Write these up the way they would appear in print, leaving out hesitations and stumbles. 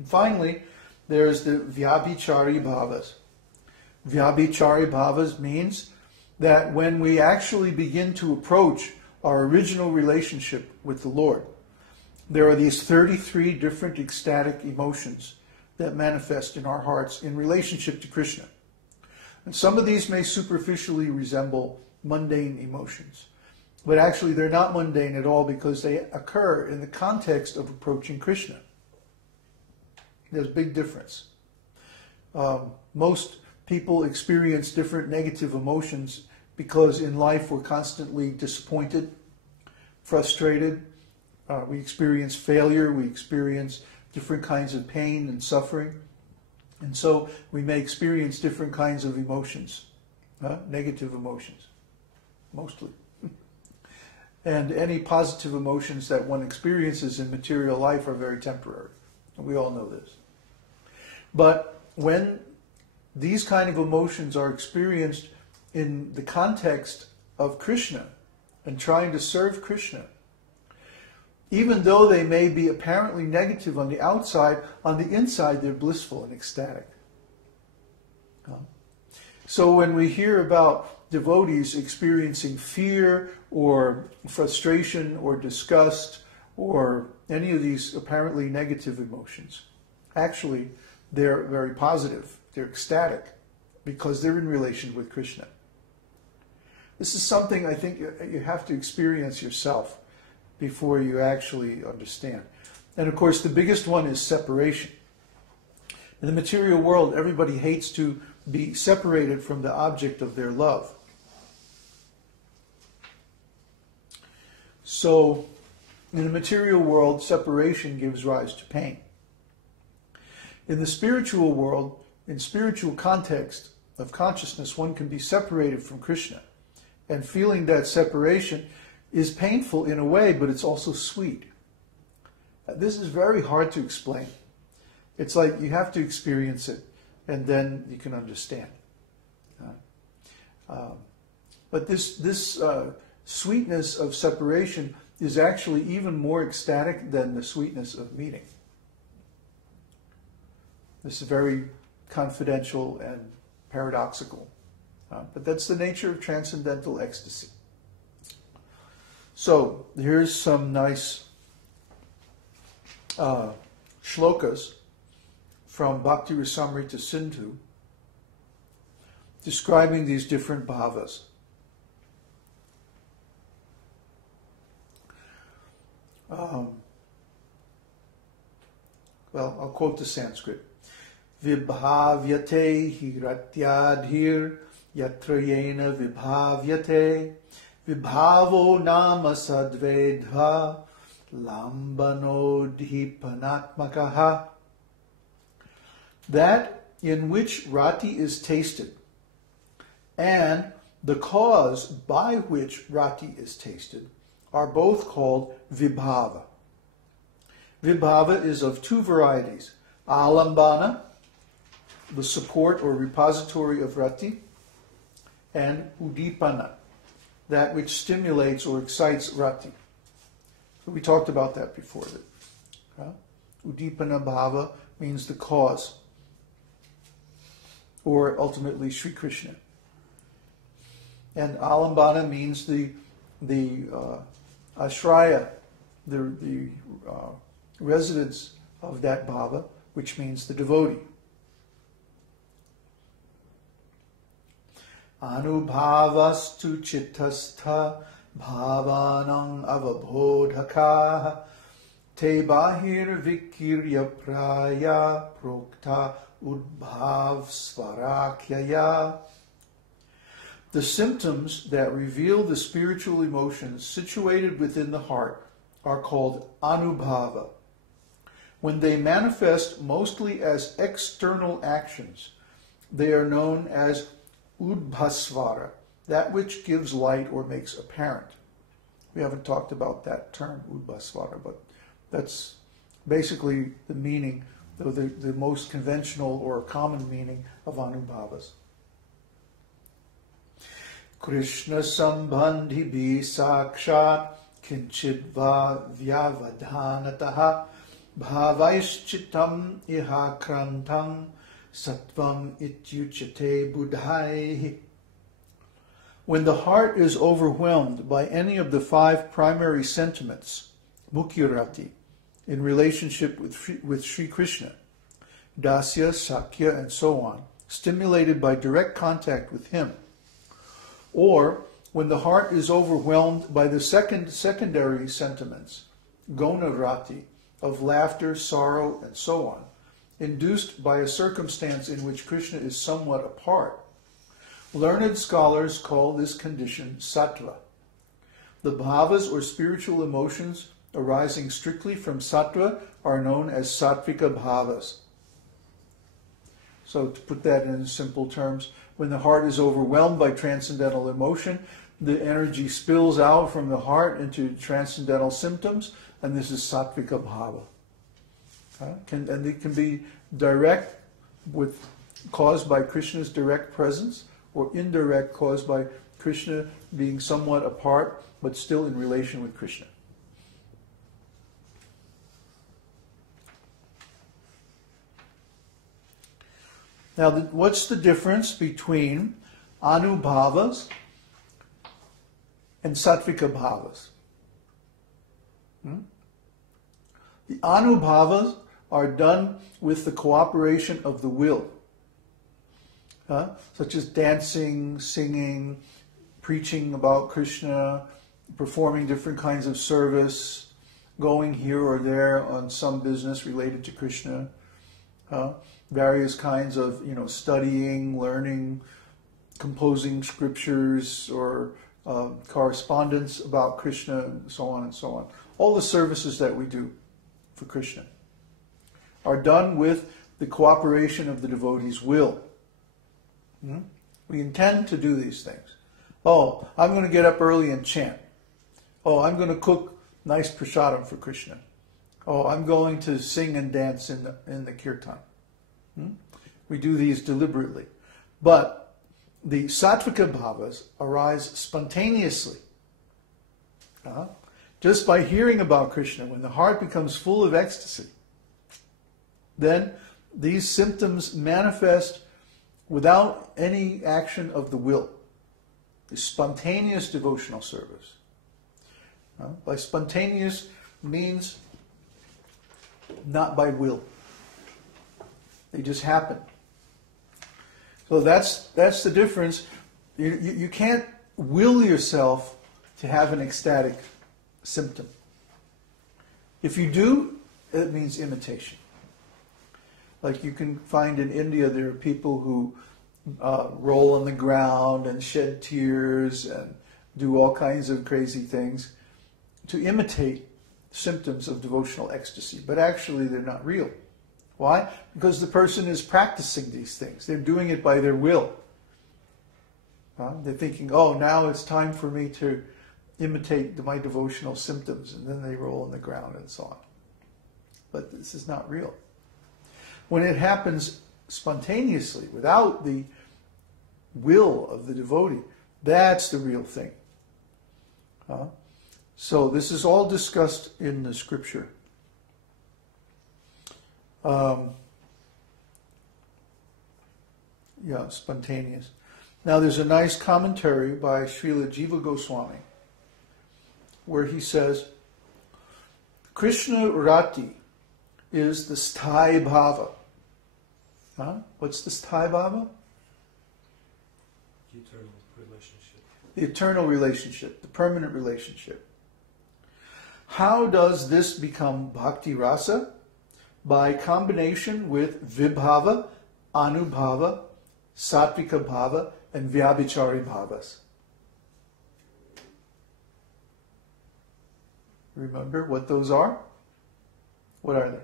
And finally, there's the vyabhichari bhavas. Vyabhichari bhavas means that when we actually begin to approach our original relationship with the Lord, there are these 33 different ecstatic emotions that manifest in our hearts in relationship to Krishna. And some of these may superficially resemble mundane emotions, but actually they're not mundane at all because they occur in the context of approaching Krishna. There's a big difference. Most people experience different negative emotions because in life we're constantly disappointed, frustrated, we experience failure, we experience different kinds of pain and suffering, and so we may experience different kinds of emotions, negative emotions, mostly. And any positive emotions that one experiences in material life are very temporary. And we all know this. But when these kind of emotions are experienced in the context of Krishna and trying to serve Krishna, even though they may be apparently negative on the outside, on the inside they're blissful and ecstatic. So when we hear about devotees experiencing fear or frustration or disgust or any of these apparently negative emotions, actually they're very positive, they're ecstatic because they're in relation with Krishna. This is something I think you have to experience yourself before you actually understand. And of course the biggest one is separation. In the material world, everybody hates to be separated from the object of their love. So in the material world, separation gives rise to pain. In the spiritual world, in spiritual context of consciousness, one can be separated from Krishna. And feeling that separation is painful in a way, but it's also sweet. This is very hard to explain. It's like you have to experience it, and then you can understand. But this sweetness of separation is actually even more ecstatic than the sweetness of meeting. This is very confidential and paradoxical. But that's the nature of transcendental ecstasy. So, here's some nice shlokas from Bhakti-rasāmṛta-sindhu describing these different bhavas. Well, I'll quote the Sanskrit. Vibhavyate hiratyadhir yatrayena vibhavyate vibhavo nama sadvedha lambano dhipanatmakaha. That in which rati is tasted and the cause by which rati is tasted are both called vibhava. Vibhava is of two varieties. Alambana, the support or repository of rati, and udipana, that which stimulates or excites rati. So we talked about that before. Udipana bhava means the cause, or ultimately Śrī Krishna. And alambana means the ashraya, the residence of that bhava, which means the devotee. Anubhavastu chittastha bhavanam avabodhakaha te bahir vikirya praya prokta udbhav svarakyaya. The symptoms that reveal the spiritual emotions situated within the heart are called anubhava. When they manifest mostly as external actions, they are known as udbhasvara, that which gives light or makes apparent. We haven't talked about that term, udbhasvara, but that's basically the meaning, the most conventional or common meaning of anubhavas. Krishna sambandhi bi sakshat kinchit va vyavadhanataha bhavaishchitam iha krantam sattvam ityuchate buddhai. When the heart is overwhelmed by any of the 5 primary sentiments, mukhya-rati, in relationship with Sri Krishna, dāsya, sakhya, and so on, stimulated by direct contact with him, or when the heart is overwhelmed by the secondary sentiments, gauṇa-rati, of laughter, sorrow, and so on, induced by a circumstance in which Krishna is somewhat apart, learned scholars call this condition sattva. The bhavas or spiritual emotions arising strictly from sattva are known as sattvika bhavas. So to put that in simple terms, when the heart is overwhelmed by transcendental emotion, the energy spills out from the heart into transcendental symptoms, and this is sattvika bhava. And it can be direct, caused by Krishna's direct presence, or indirect, caused by Krishna being somewhat apart, but still in relation with Krishna. Now, what's the difference between anubhavas and sattvika bhavas? The anubhavas are done with the cooperation of the will, such as dancing, singing, preaching about Krishna, performing different kinds of service, going here or there on some business related to Krishna, various kinds of studying, learning, composing scriptures or correspondence about Krishna, and so on and so on. All the services that we do for Krishna are done with the cooperation of the devotee's will. We intend to do these things. Oh, I'm going to get up early and chant. Oh, I'm going to cook nice prasadam for Krishna. Oh, I'm going to sing and dance in the kirtan. We do these deliberately. But the sattvika bhavas arise spontaneously. Just by hearing about Krishna, when the heart becomes full of ecstasy, then these symptoms manifest without any action of the will. The spontaneous devotional service. By spontaneous means not by will. They just happen. So that's the difference. You can't will yourself to have an ecstatic symptom. If you do, it means imitation. Like you can find in India, there are people who roll on the ground and shed tears and do all kinds of crazy things to imitate symptoms of devotional ecstasy. But actually, they're not real. Why? Because the person is practicing these things. They're doing it by their will. They're thinking, oh, now it's time for me to imitate my devotional symptoms, and then they roll on the ground and so on. But this is not real. When it happens spontaneously, without the will of the devotee, that's the real thing. So this is all discussed in the scripture. Spontaneous. Now there's a nice commentary by Srila Jiva Goswami where he says, Krishna-rati is the Sthāyi-bhāva. What's the Sthāyi-bhāva? The eternal relationship. The eternal relationship, the permanent relationship. How does this become bhakti-rasa? By combination with vibhava, anubhava, sattvika bhava, and vyabhichari bhavas. Remember what those are? What are they?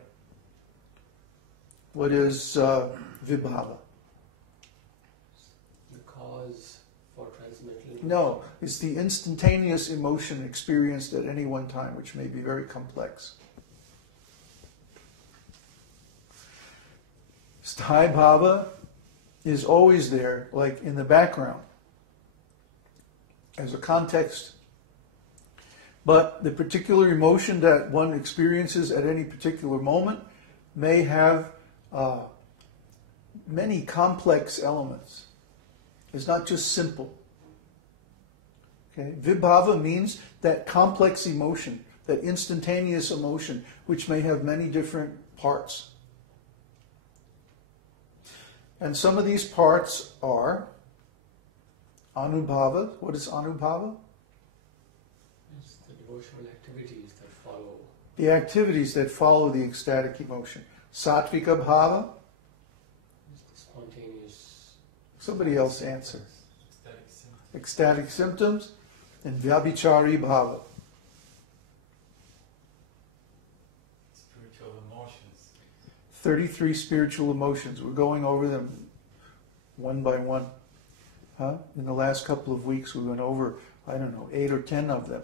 What is vibhava? The cause for transcendental. No, it's the instantaneous emotion experienced at any one time, which may be very complex. Sthāyi-bhāva is always there, like in the background, as a context. But the particular emotion that one experiences at any particular moment may have many complex elements. It's not just simple. Okay? Vibhava means that complex emotion, that instantaneous emotion, which may have many different parts. And some of these parts are anubhava. What is anubhava? It's the devotional activities that follow. The activities that follow the ecstatic emotion. Sattvika bhava. It's the spontaneous. Somebody else answer. Ecstatic symptoms. And vyabhichari bhava. Spiritual emotions. 33 spiritual emotions. We're going over them one by one. In the last couple of weeks we went over, 8 or 10 of them.